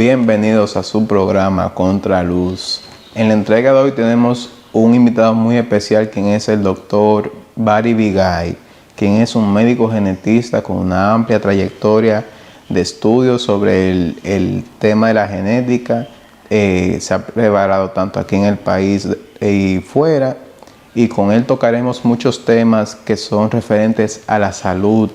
Bienvenidos a su programa Contraluz. En la entrega de hoy tenemos un invitado muy especial, quien es el doctor Bari Vigay, quien es un médico genetista con una amplia trayectoria de estudios sobre el tema de la genética. Se ha preparado tanto aquí en el país y fuera, y con él tocaremos muchos temas que son referentes a la salud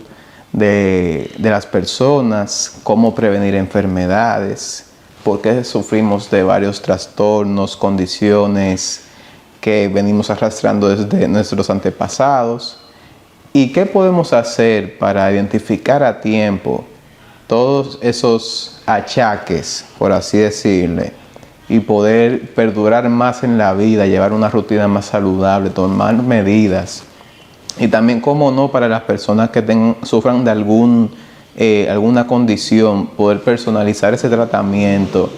de las personas, cómo prevenir enfermedades, por qué sufrimos de varios trastornos, condiciones que venimos arrastrando desde nuestros antepasados, y qué podemos hacer para identificar a tiempo todos esos achaques, por así decirle, y poder perdurar más en la vida, llevar una rutina más saludable, tomar medidas. Y también, cómo no, para las personas que sufran de alguna condición, poder personalizar ese tratamiento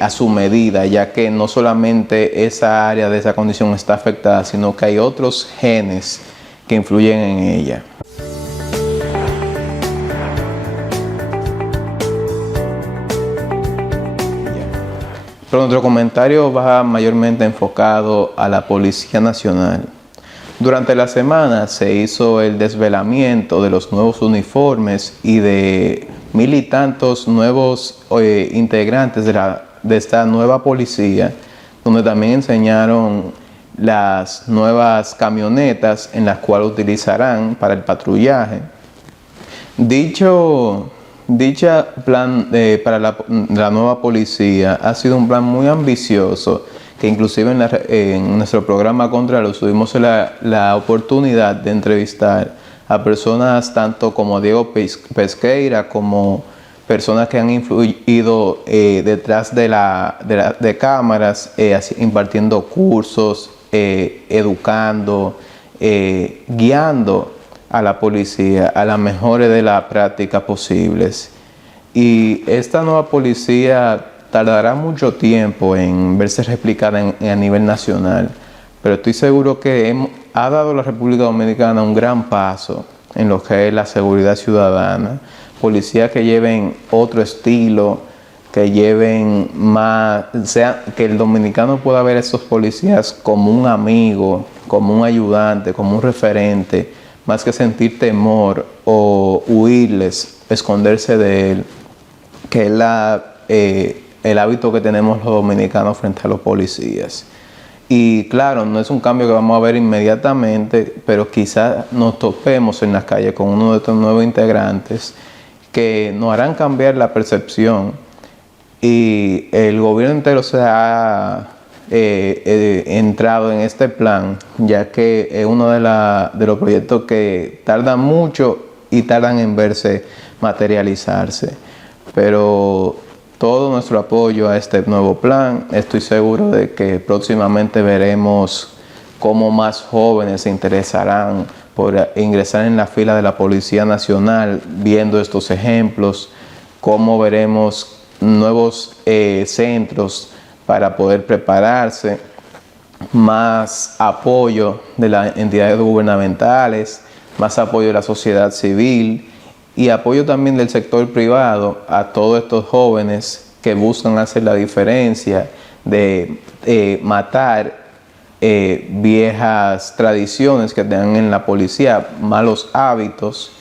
a su medida, ya que no solamente esa área de esa condición está afectada, sino que hay otros genes que influyen en ella. Pero nuestro comentario va mayormente enfocado a la Policía Nacional. Durante la semana se hizo el desvelamiento de los nuevos uniformes y de 1,000 y tantos nuevos integrantes de esta nueva policía, donde también enseñaron las nuevas camionetas en las cuales utilizarán para el patrullaje. Dicha plan para la nueva policía ha sido un plan muy ambicioso, que inclusive en nuestro programa Contraluz tuvimos la oportunidad de entrevistar a personas tanto como Diego Pesqueira, como personas que han influido detrás de cámaras, impartiendo cursos, educando, guiando a la policía a las mejores de las prácticas posibles. Y esta nueva policía tardará mucho tiempo en verse replicada a nivel nacional, pero estoy seguro que ha dado la República Dominicana un gran paso en lo que es la seguridad ciudadana. Policías que lleven otro estilo, que lleven más, que el dominicano pueda ver a esos policías como un amigo, como un ayudante, como un referente, más que sentir temor o huirles, esconderse de él, que es el hábito que tenemos los dominicanos frente a los policías. Y claro, no es un cambio que vamos a ver inmediatamente, pero quizás nos topemos en las calles con uno de estos nuevos integrantes que nos harán cambiar la percepción. Y el gobierno entero se ha entrado en este plan, ya que es uno de los proyectos que tardan mucho y tardan en verse materializarse. Pero todo nuestro apoyo a este nuevo plan. Estoy seguro de que próximamente veremos cómo más jóvenes se interesarán por ingresar en la fila de la Policía Nacional, viendo estos ejemplos, cómo veremos nuevos centros para poder prepararse, más apoyo de las entidades gubernamentales, más apoyo de la sociedad civil, y apoyo también del sector privado a todos estos jóvenes que buscan hacer la diferencia de matar viejas tradiciones que tengan en la policía, malos hábitos,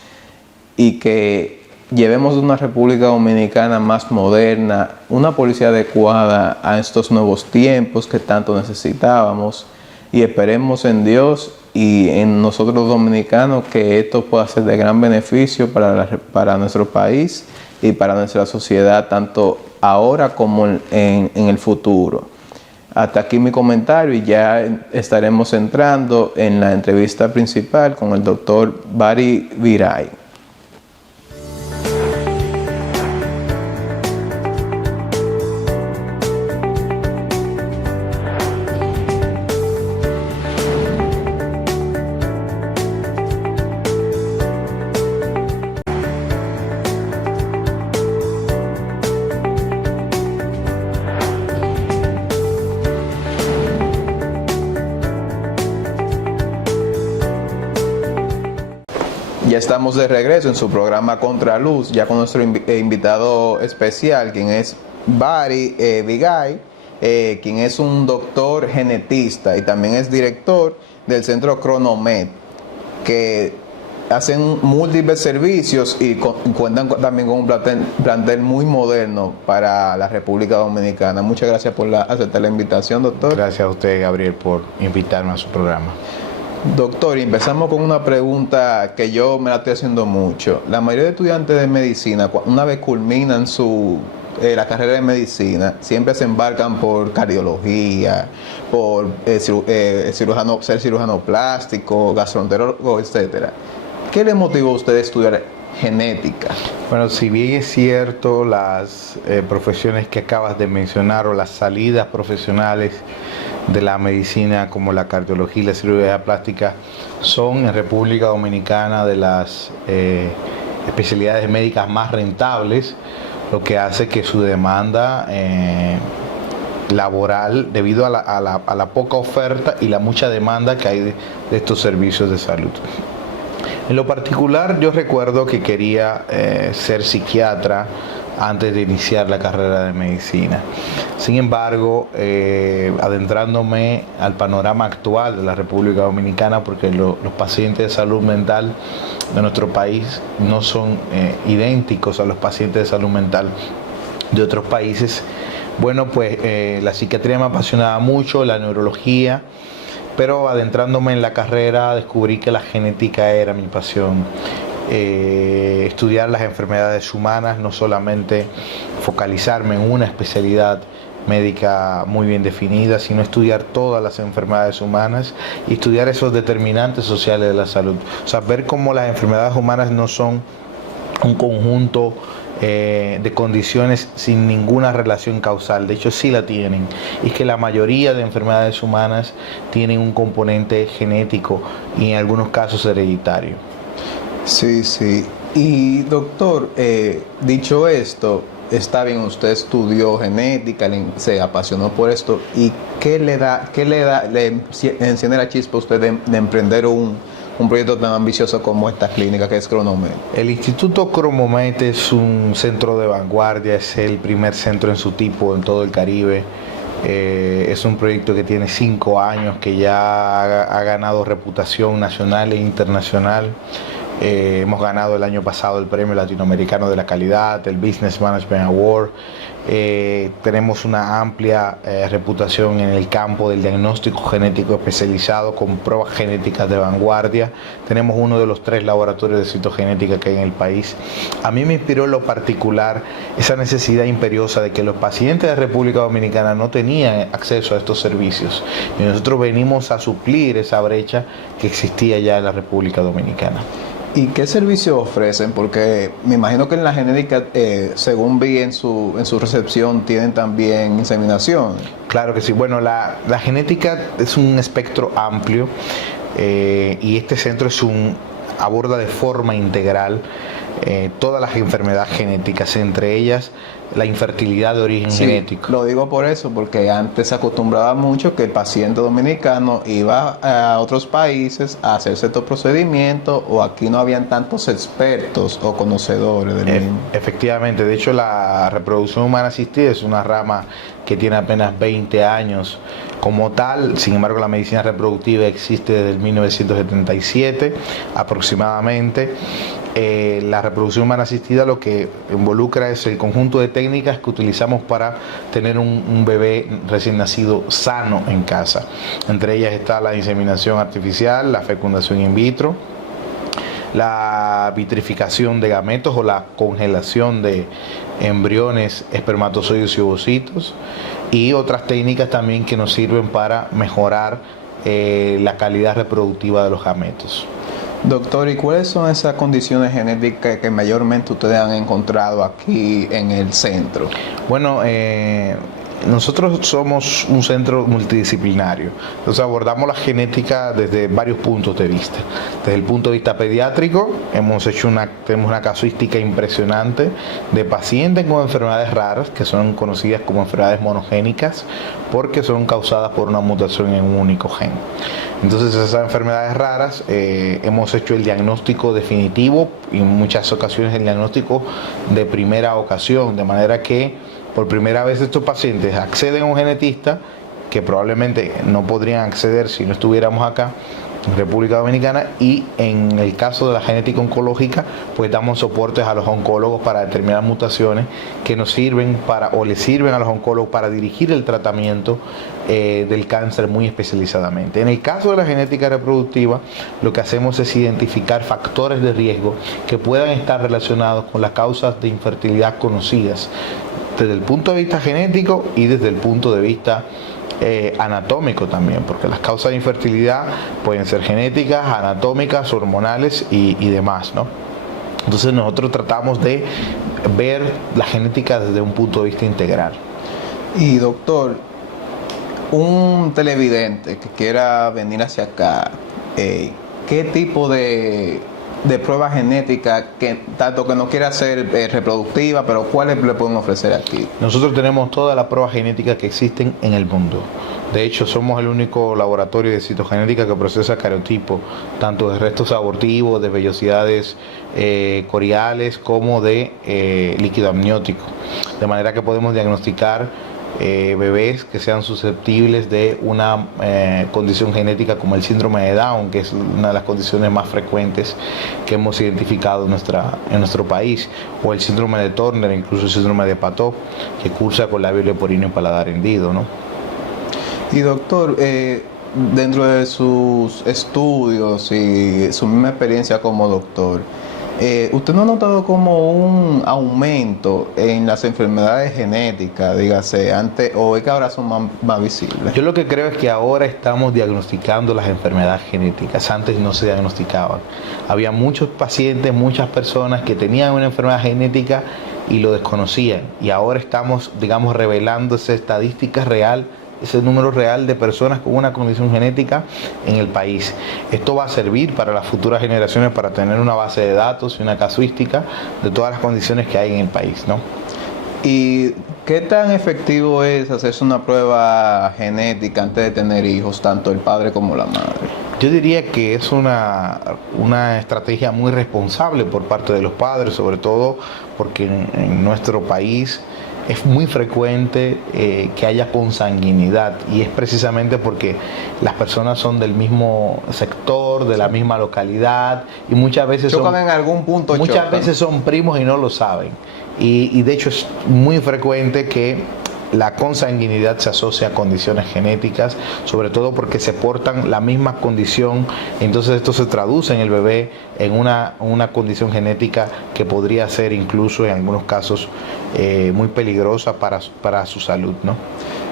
y que llevemos una República Dominicana más moderna, una policía adecuada a estos nuevos tiempos que tanto necesitábamos, y esperemos en Dios y en nosotros los dominicanos que esto pueda ser de gran beneficio para nuestro país y para nuestra sociedad, tanto ahora como en el futuro. Hasta aquí mi comentario, y ya estaremos entrando en la entrevista principal con el doctor Bari Vigay. Ya estamos de regreso en su programa Contraluz, ya con nuestro invitado especial, quien es Bari Vigay, quien es un doctor genetista y también es director del centro Cronomed, que hacen múltiples servicios y cuentan también con un plantel muy moderno para la República Dominicana. Muchas gracias por aceptar la invitación, doctor. Gracias a usted, Gabriel, por invitarme a su programa. Doctor, y empezamos con una pregunta que yo me la estoy haciendo mucho. La mayoría de estudiantes de medicina, una vez culminan la carrera de medicina, siempre se embarcan por cardiología, por ser cirujano plástico, gastroenterólogo, etcétera. ¿Qué le motivó a usted a estudiar genética? Bueno, si bien es cierto, las profesiones que acabas de mencionar o las salidas profesionales de la medicina como la cardiología y la cirugía plástica son en República Dominicana de las especialidades médicas más rentables, lo que hace que su demanda laboral, debido a la poca oferta y la mucha demanda que hay de estos servicios de salud. En lo particular, yo recuerdo que quería ser psiquiatra antes de iniciar la carrera de medicina. Sin embargo, adentrándome al panorama actual de la República Dominicana, porque los pacientes de salud mental de nuestro país no son idénticos a los pacientes de salud mental de otros países, bueno, pues la psiquiatría me apasionaba mucho, la neurología, pero adentrándome en la carrera descubrí que la genética era mi pasión. Estudiar las enfermedades humanas, no solamente focalizarme en una especialidad médica muy bien definida, sino estudiar todas las enfermedades humanas y estudiar esos determinantes sociales de la salud. O sea, ver cómo las enfermedades humanas no son un conjunto de condiciones sin ninguna relación causal, de hecho sí la tienen, y que la mayoría de enfermedades humanas tienen un componente genético y en algunos casos hereditario. Sí, sí. Y doctor, dicho esto, está bien, usted estudió genética, se apasionó por esto, ¿y le enciende la chispa a usted de emprender un proyecto tan ambicioso como esta clínica que es Cronomed? El Instituto Cronomed es un centro de vanguardia, es el primer centro en su tipo en todo el Caribe. Es un proyecto que tiene 5 años, que ya ha ganado reputación nacional e internacional. Hemos ganado el año pasado el Premio Latinoamericano de la Calidad, el Business Management Award. Tenemos una amplia reputación en el campo del diagnóstico genético especializado con pruebas genéticas de vanguardia. Tenemos uno de los 3 laboratorios de citogenética que hay en el país. A mí me inspiró en lo particular esa necesidad imperiosa de que los pacientes de República Dominicana no tenían acceso a estos servicios, y nosotros venimos a suplir esa brecha que existía ya en la República Dominicana. ¿Y qué servicios ofrecen? Porque me imagino que en la genética, según vi en su recepción, tienen también inseminación. Claro que sí. Bueno, la genética es un espectro amplio y este centro aborda de forma integral todas las enfermedades genéticas, entre ellas la infertilidad de origen genético. Lo digo por eso, porque antes se acostumbraba mucho que el paciente dominicano iba a otros países a hacerse estos procedimientos, o aquí no habían tantos expertos o conocedores del mismo. Efectivamente, de hecho la reproducción humana asistida es una rama que tiene apenas 20 años como tal. Sin embargo, la medicina reproductiva existe desde el 1977 aproximadamente. La reproducción humana asistida lo que involucra es el conjunto de técnicas que utilizamos para tener un bebé recién nacido sano en casa. Entre ellas está la inseminación artificial, la fecundación in vitro, la vitrificación de gametos o la congelación de embriones, espermatozoides y ovocitos, y otras técnicas también que nos sirven para mejorar la calidad reproductiva de los gametos. Doctor, ¿y cuáles son esas condiciones genéticas que mayormente ustedes han encontrado aquí en el centro? Bueno, nosotros somos un centro multidisciplinario, entonces abordamos la genética desde varios puntos de vista. Desde el punto de vista pediátrico, tenemos una casuística impresionante de pacientes con enfermedades raras, que son conocidas como enfermedades monogénicas, porque son causadas por una mutación en un único gen. Entonces, esas enfermedades raras hemos hecho el diagnóstico definitivo y en muchas ocasiones el diagnóstico de primera ocasión, de manera que Por primera vez estos pacientes acceden a un genetista que probablemente no podrían acceder si no estuviéramos acá en República Dominicana, y en el caso de la genética oncológica pues damos soportes a los oncólogos para determinar mutaciones que nos sirven para, o les sirven a los oncólogos para dirigir el tratamiento del cáncer muy especializadamente. En el caso de la genética reproductiva, lo que hacemos es identificar factores de riesgo que puedan estar relacionados con las causas de infertilidad conocidas desde el punto de vista genético y desde el punto de vista anatómico también, porque las causas de infertilidad pueden ser genéticas, anatómicas, hormonales y demás, ¿no? Entonces nosotros tratamos de ver la genética desde un punto de vista integral. Y doctor, un televidente que quiera venir hacia acá, ¿qué tipo de prueba genética, que tanto que no quiera ser reproductiva, pero cuáles le pueden ofrecer aquí? Nosotros tenemos todas las pruebas genéticas que existen en el mundo. De hecho, somos el único laboratorio de citogenética que procesa cariotipos, tanto de restos abortivos, de vellosidades coriales, como de líquido amniótico. De manera que podemos diagnosticar bebés que sean susceptibles de una condición genética como el síndrome de Down, que es una de las condiciones más frecuentes que hemos identificado en nuestro país, o el síndrome de Turner, incluso el síndrome de Patot, que cursa con labio leporino y paladar hendido, ¿no? Y doctor, dentro de sus estudios y su misma experiencia como doctor, ¿usted no ha notado como un aumento en las enfermedades genéticas, dígase, antes, o es que ahora son más visibles? Yo lo que creo es que ahora estamos diagnosticando las enfermedades genéticas. Antes no se diagnosticaban. Había muchos pacientes, muchas personas que tenían una enfermedad genética y lo desconocían. Y ahora estamos, digamos, revelando esa estadística real, ese número real de personas con una condición genética en el país. Esto va a servir para las futuras generaciones para tener una base de datos y una casuística de todas las condiciones que hay en el país, ¿no? ¿Y qué tan efectivo es hacerse una prueba genética antes de tener hijos, tanto el padre como la madre? Yo diría que es una estrategia muy responsable por parte de los padres, sobre todo porque en nuestro país es muy frecuente que haya consanguinidad, y es precisamente porque las personas son del mismo sector, de la misma localidad, y muchas veces chocan en algún punto. Muchas veces son primos y no lo saben. Y de hecho es muy frecuente que la consanguinidad se asocia a condiciones genéticas, sobre todo porque se portan la misma condición. Entonces esto se traduce en el bebé en una condición genética que podría ser incluso en algunos casos muy peligrosa para su salud, ¿no?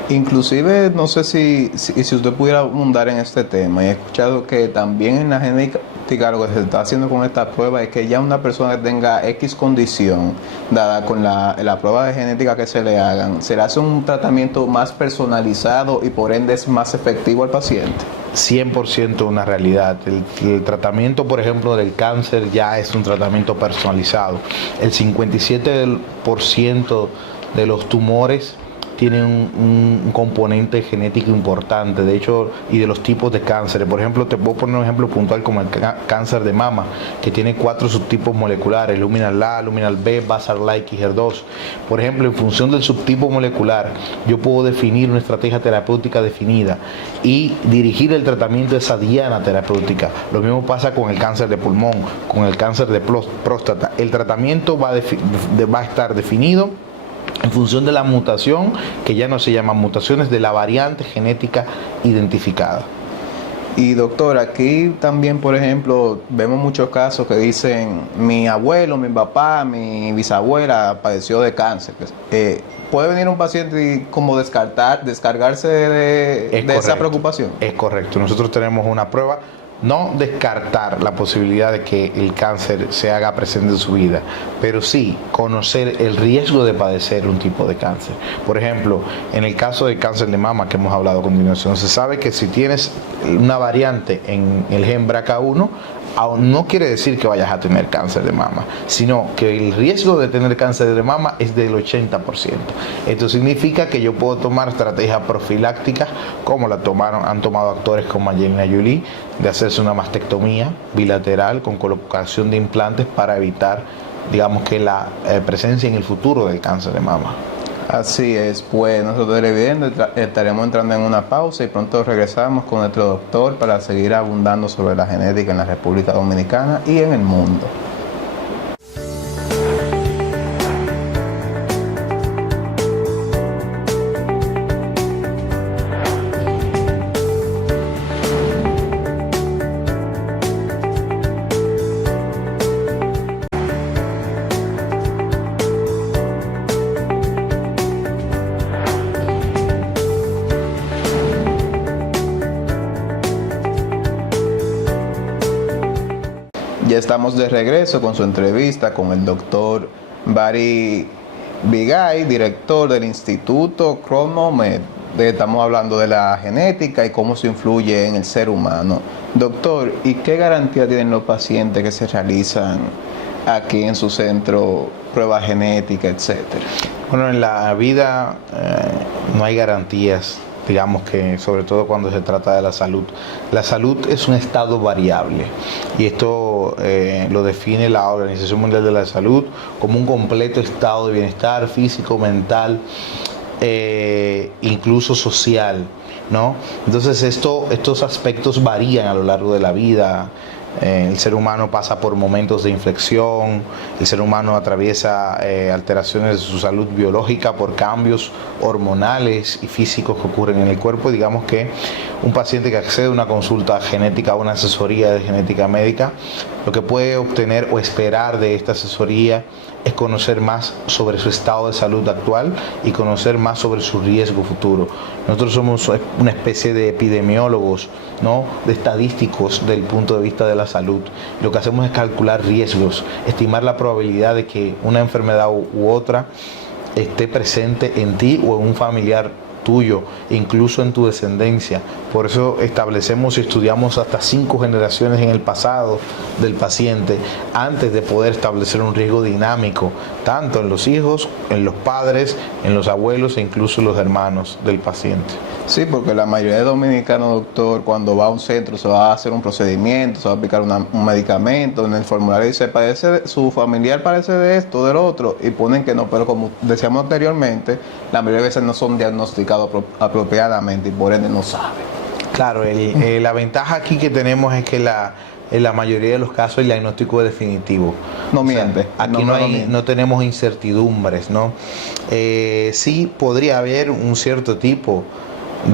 Inclusive, no sé si usted pudiera abundar en este tema. He escuchado que también en la genética lo que se está haciendo con esta prueba es que ya una persona que tenga X condición, dada con la prueba de genética que se le hagan, se le hace un tratamiento más personalizado y por ende es más efectivo al paciente. 100% una realidad. El tratamiento, por ejemplo, del cáncer ya es un tratamiento personalizado. El 57% de los tumores tienen un componente genético importante, de hecho, y de los tipos de cáncer. Por ejemplo, te puedo poner un ejemplo puntual como el cáncer de mama, que tiene 4 subtipos moleculares: luminal A, luminal B, basal-like y HER2. Por ejemplo, en función del subtipo molecular, yo puedo definir una estrategia terapéutica definida y dirigir el tratamiento de esa diana terapéutica. Lo mismo pasa con el cáncer de pulmón, con el cáncer de próstata. El tratamiento va a estar definido en función de la mutación, que ya no se llaman mutaciones, de la variante genética identificada. Y doctor, aquí también, por ejemplo, vemos muchos casos que dicen: mi abuelo, mi papá, mi bisabuela padeció de cáncer. ¿Puede venir un paciente y como descargarse de esa preocupación? Es correcto. Nosotros tenemos una prueba. No descartar la posibilidad de que el cáncer se haga presente en su vida, pero sí conocer el riesgo de padecer un tipo de cáncer. Por ejemplo, en el caso del cáncer de mama que hemos hablado a continuación, se sabe que si tienes una variante en el gen BRCA1, no quiere decir que vayas a tener cáncer de mama, sino que el riesgo de tener cáncer de mama es del 80%. Esto significa que yo puedo tomar estrategias profilácticas, como han tomado actores como Angelina Jolie, de hacerse una mastectomía bilateral con colocación de implantes para evitar, digamos, que la presencia en el futuro del cáncer de mama. Así es, pues nosotros televidentes estaremos entrando en una pausa y pronto regresamos con nuestro doctor para seguir abundando sobre la genética en la República Dominicana y en el mundo. Ya estamos de regreso con su entrevista con el doctor Bari Bigay, director del Instituto Cromomed. Estamos hablando de la genética y cómo se influye en el ser humano. Doctor, ¿y qué garantía tienen los pacientes que se realizan aquí en su centro, pruebas genéticas, etcétera? Bueno, en la vida no hay garantías, digamos que sobre todo cuando se trata de la salud. La salud es un estado variable y esto lo define la Organización Mundial de la Salud como un completo estado de bienestar físico, mental, incluso social, ¿no? Entonces estos aspectos varían a lo largo de la vida. El ser humano pasa por momentos de inflexión, el ser humano atraviesa alteraciones de su salud biológica por cambios hormonales y físicos que ocurren en el cuerpo. Digamos que un paciente que accede a una consulta genética, a una asesoría de genética médica, lo que puede obtener o esperar de esta asesoría es conocer más sobre su estado de salud actual y conocer más sobre su riesgo futuro. Nosotros somos una especie de epidemiólogos, ¿no?, de estadísticos del punto de vista de la salud. Lo que hacemos es calcular riesgos, estimar la probabilidad de que una enfermedad u otra esté presente en ti o en un familiar tuyo, incluso en tu descendencia. Por eso establecemos y estudiamos hasta 5 generaciones en el pasado del paciente antes de poder establecer un riesgo dinámico, tanto en los hijos, en los padres, en los abuelos e incluso en los hermanos del paciente. Sí, porque la mayoría de dominicanos, doctor, cuando va a un centro se va a hacer un procedimiento, se va a aplicar un medicamento, en el formulario dice, su familiar padece de esto, del otro, y ponen que no, pero como decíamos anteriormente, la mayoría de veces no son diagnosticados apropiadamente y por ende no saben. Claro, la ventaja aquí que tenemos es que en la mayoría de los casos el diagnóstico es definitivo. No miente. Aquí no tenemos incertidumbres, ¿no? Sí podría haber un cierto tipo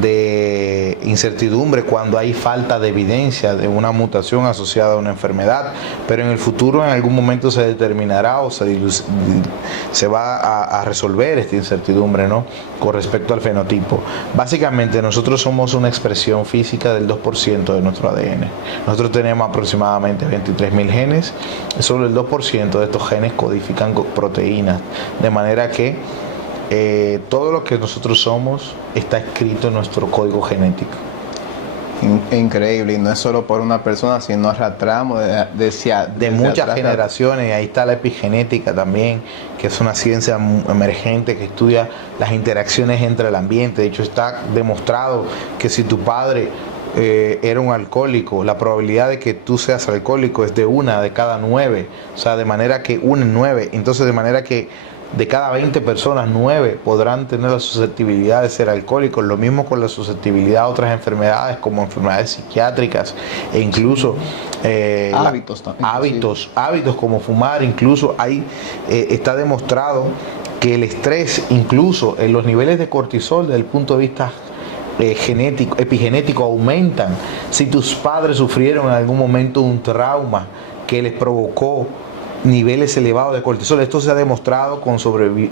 de incertidumbre cuando hay falta de evidencia de una mutación asociada a una enfermedad, pero en el futuro en algún momento se determinará o se va a resolver esta incertidumbre, ¿no?, con respecto al fenotipo. Básicamente nosotros somos una expresión física del 2% de nuestro ADN. Nosotros tenemos aproximadamente 23.000 genes y solo el 2% de estos genes codifican proteínas, de manera que todo lo que nosotros somos está escrito en nuestro código genético. Increíble, y no es solo por una persona, sino arrastramos de muchas generaciones. Y ahí está la epigenética también, que es una ciencia emergente que estudia las interacciones entre el ambiente. De hecho, está demostrado que si tu padre era un alcohólico, la probabilidad de que tú seas alcohólico es de 1 de cada 9, o sea, de manera que 1 en 9. Entonces, de manera que de cada 20 personas, 9 podrán tener la susceptibilidad de ser alcohólicos. Lo mismo con la susceptibilidad a otras enfermedades como enfermedades psiquiátricas e incluso hábitos como fumar. Incluso está demostrado que el estrés, incluso en los niveles de cortisol desde el punto de vista epigenético, aumentan si tus padres sufrieron en algún momento un trauma que les provocó niveles elevados de cortisol. Esto se ha demostrado con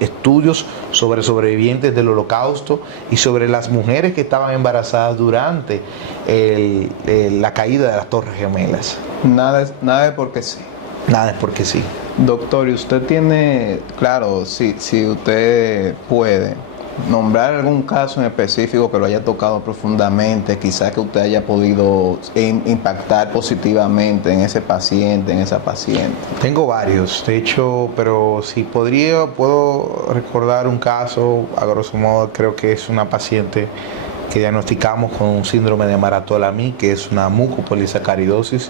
estudios sobre sobrevivientes del Holocausto y sobre las mujeres que estaban embarazadas durante la caída de las Torres Gemelas. Nada es porque sí. Nada es porque sí. Doctor, y usted tiene, claro, si usted puede nombrar algún caso en específico que lo haya tocado profundamente, quizás que usted haya podido impactar positivamente en ese paciente, en esa paciente. Tengo varios, de hecho, pero si puedo recordar un caso, a grosso modo, creo que es una paciente que diagnosticamos con un síndrome de Maratolami, que es una mucopolisacaridosis.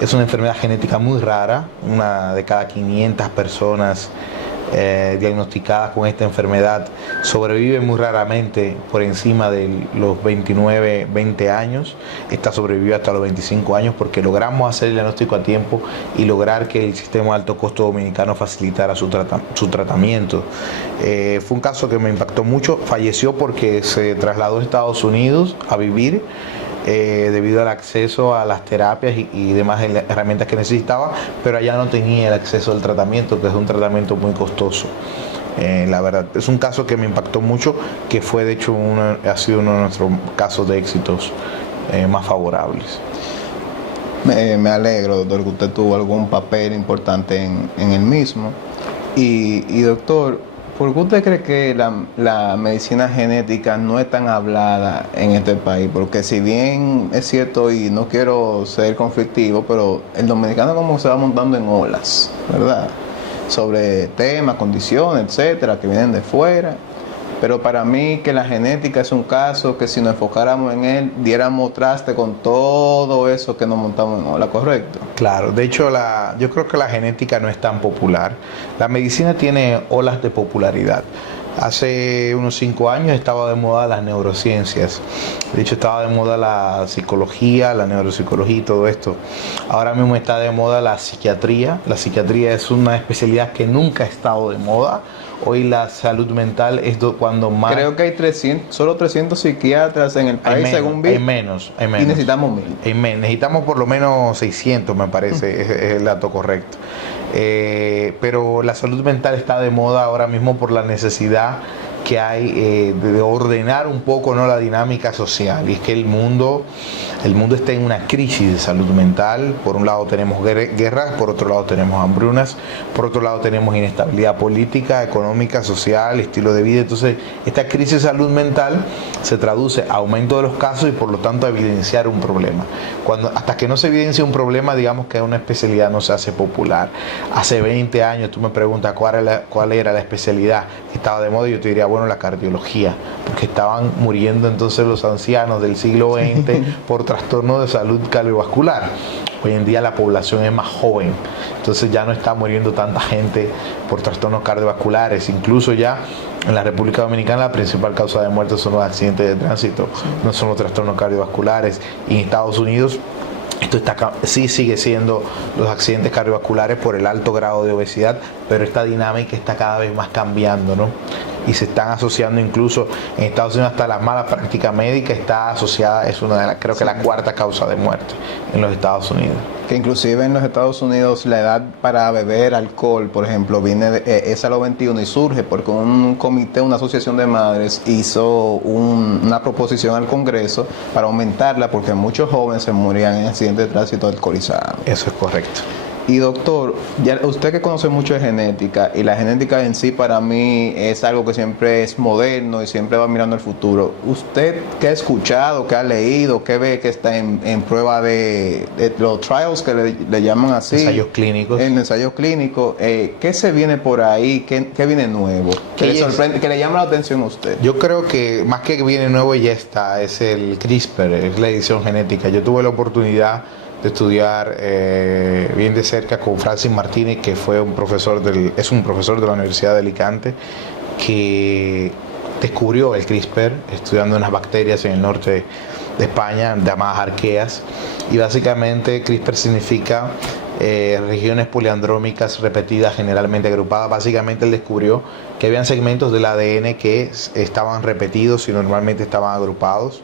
Es una enfermedad genética muy rara, 1 de cada 500 personas diagnosticadas con esta enfermedad sobreviven muy raramente por encima de los 29, 20 años. Esta sobrevivió hasta los 25 años porque logramos hacer el diagnóstico a tiempo y lograr que el sistema de alto costo dominicano facilitara su tratamiento. Fue un caso que me impactó mucho. Falleció porque se trasladó a Estados Unidos a vivir debido al acceso a las terapias y demás herramientas que necesitaba, pero allá no tenía el acceso al tratamiento, que es un tratamiento muy costoso. La verdad, es un caso que me impactó mucho, que fue de hecho ha sido uno de nuestros casos de éxitos más favorables. Me alegro, doctor, que usted tuvo algún papel importante en el mismo. Y doctor, ¿por qué usted cree que la medicina genética no es tan hablada en este país? Porque si bien es cierto, y no quiero ser conflictivo, pero el dominicano como se va montando en olas, ¿verdad? Sobre temas, condiciones, etcétera, que vienen de fuera. Pero para mí que la genética es un caso que si nos enfocáramos en él, diéramos traste con todo eso que nos montamos en ola, ¿correcto? Claro, de hecho yo creo que la genética no es tan popular. La medicina tiene olas de popularidad. Hace unos 5 años estaba de moda las neurociencias. De hecho estaba de moda la psicología, la neuropsicología y todo esto. Ahora mismo está de moda la psiquiatría. La psiquiatría es una especialidad que nunca ha estado de moda. Hoy la salud mental es cuando más... Creo que hay solo 300 psiquiatras en el país, según vi. Hay menos. Y necesitamos 1000. Necesitamos por lo menos 600, me parece, es el dato correcto. Pero la salud mental está de moda ahora mismo por la necesidad que hay de ordenar un poco, ¿no?, la dinámica social. Y es que el mundo está en una crisis de salud mental. Por un lado tenemos guerras, por otro lado tenemos hambrunas, por otro lado tenemos inestabilidad política, económica, social, estilo de vida. Entonces esta crisis de salud mental se traduce a aumento de los casos y por lo tanto a evidenciar un problema. Hasta que no se evidencia un problema, digamos que una especialidad no se hace popular. Hace 20 años tú me preguntas cuál era la especialidad que estaba de moda y yo te diría, bueno, la cardiología, porque estaban muriendo entonces los ancianos del siglo XX por trastornos de salud cardiovascular. Hoy en día la población es más joven, entonces ya no está muriendo tanta gente por trastornos cardiovasculares. Incluso ya en la República Dominicana la principal causa de muerte son los accidentes de tránsito, no son los trastornos cardiovasculares. Y en Estados Unidos sí sigue siendo los accidentes cardiovasculares por el alto grado de obesidad, pero esta dinámica está cada vez más cambiando, ¿no? Y se están asociando incluso en Estados Unidos hasta la mala práctica médica está asociada, es una de las, creo que la cuarta causa de muerte en los Estados Unidos. Que inclusive en los Estados Unidos la edad para beber alcohol, por ejemplo, es a los 21 y surge porque un comité, una asociación de madres hizo una proposición al Congreso para aumentarla porque muchos jóvenes se morían en accidentes de tránsito alcoholizados. Eso es correcto. Y doctor, ya usted que conoce mucho de genética, y la genética en sí para mí es algo que siempre es moderno y siempre va mirando el futuro. ¿Usted qué ha escuchado, qué ha leído, qué ve que está en prueba de los trials que le llaman así? Ensayos clínicos. En ensayos clínicos. ¿Qué se viene por ahí? ¿Qué viene nuevo? ¿Qué le sorprende, que le llama la atención a usted? Yo creo que más que viene nuevo ya está, es el CRISPR, es la edición genética. Yo tuve la oportunidad de estudiar bien de cerca con Francis Martínez, que fue es un profesor de la Universidad de Alicante, que descubrió el CRISPR estudiando unas bacterias en el norte de España llamadas arqueas, y básicamente CRISPR significa regiones poliandrómicas repetidas, generalmente agrupadas. Básicamente él descubrió que habían segmentos del ADN que estaban repetidos y normalmente estaban agrupados.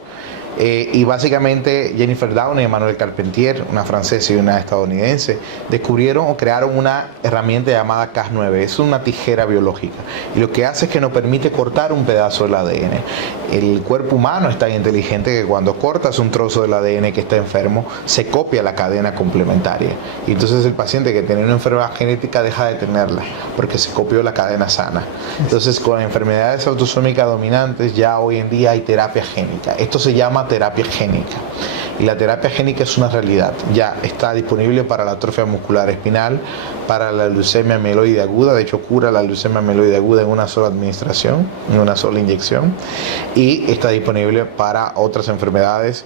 Y básicamente Jennifer Doudna y Emmanuel Carpentier, una francesa y una estadounidense, descubrieron o crearon una herramienta llamada Cas9. Es una tijera biológica y lo que hace es que nos permite cortar un pedazo del ADN. El cuerpo humano es tan inteligente que cuando cortas un trozo del ADN que está enfermo, se copia la cadena complementaria. Y entonces el paciente que tiene una enfermedad genética deja de tenerla porque se copió la cadena sana. Entonces con enfermedades autosómicas dominantes ya hoy en día hay terapia génica. Esto se llama terapia génica. Y la terapia génica es una realidad. Ya está disponible para la atrofia muscular espinal, para la leucemia mieloide aguda. De hecho, cura la leucemia mieloide aguda en una sola administración, en una sola inyección. Y está disponible para otras enfermedades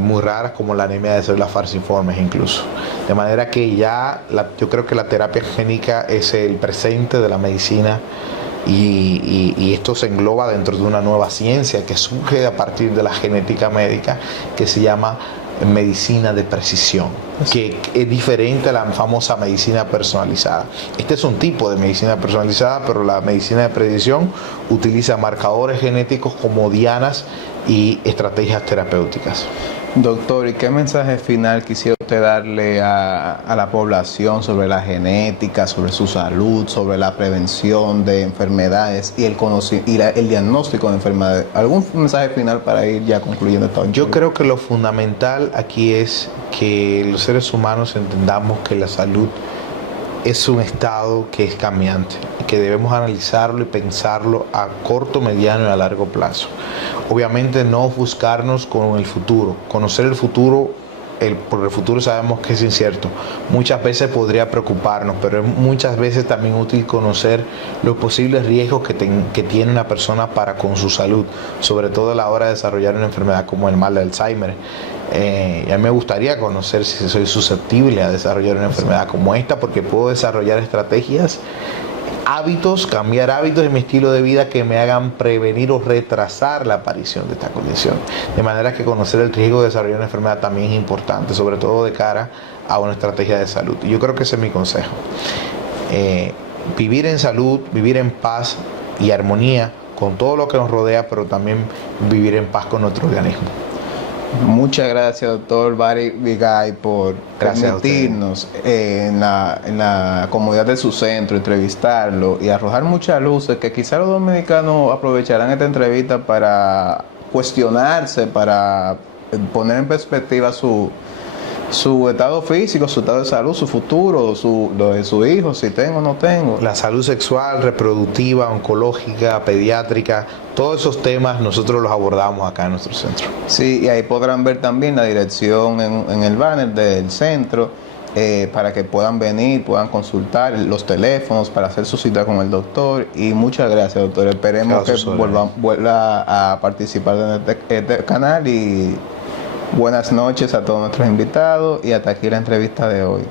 muy raras como la anemia de células falciformes incluso. De manera que ya yo creo que la terapia génica es el presente de la medicina y esto se engloba dentro de una nueva ciencia que surge a partir de la genética médica que se llama medicina de precisión, que es diferente a la famosa medicina personalizada. Este es un tipo de medicina personalizada, pero la medicina de precisión utiliza marcadores genéticos como dianas y estrategias terapéuticas. Doctor, ¿y qué mensaje final quisiera usted darle a la población sobre la genética, sobre su salud, sobre la prevención de enfermedades y el diagnóstico de enfermedades? ¿Algún mensaje final para ir ya concluyendo esta entrevista? Yo creo que lo fundamental aquí es que los seres humanos entendamos que la salud es un estado que es cambiante y que debemos analizarlo y pensarlo a corto, mediano y a largo plazo. Obviamente no ofuscarnos con el futuro, conocer el futuro, porque el futuro sabemos que es incierto. Muchas veces podría preocuparnos, pero es muchas veces también útil conocer los posibles riesgos que tiene una persona para con su salud, sobre todo a la hora de desarrollar una enfermedad como el mal de Alzheimer. Ya me gustaría conocer si soy susceptible a desarrollar una enfermedad como esta, porque puedo desarrollar estrategias, cambiar hábitos en mi estilo de vida que me hagan prevenir o retrasar la aparición de esta condición. De manera que conocer el riesgo de desarrollar una enfermedad también es importante, sobre todo de cara a una estrategia de salud. Y yo creo que ese es mi consejo. Vivir en salud, vivir en paz y armonía con todo lo que nos rodea, pero también vivir en paz con nuestro organismo. Muchas gracias, doctor Barry Bigay, por permitirnos en la comodidad de su centro entrevistarlo y arrojar muchas luces que quizá los dominicanos aprovecharán esta entrevista para cuestionarse, para poner en perspectiva su estado físico, su estado de salud, su futuro, lo de su hijo, si tengo o no tengo. La salud sexual, reproductiva, oncológica, pediátrica, todos esos temas nosotros los abordamos acá en nuestro centro. Sí, y ahí podrán ver también la dirección en el banner del centro para que puedan venir, puedan consultar los teléfonos para hacer su cita con el doctor. Y muchas gracias, doctor. Esperemos que vuelva a participar en este canal y buenas noches a todos nuestros invitados y hasta aquí la entrevista de hoy.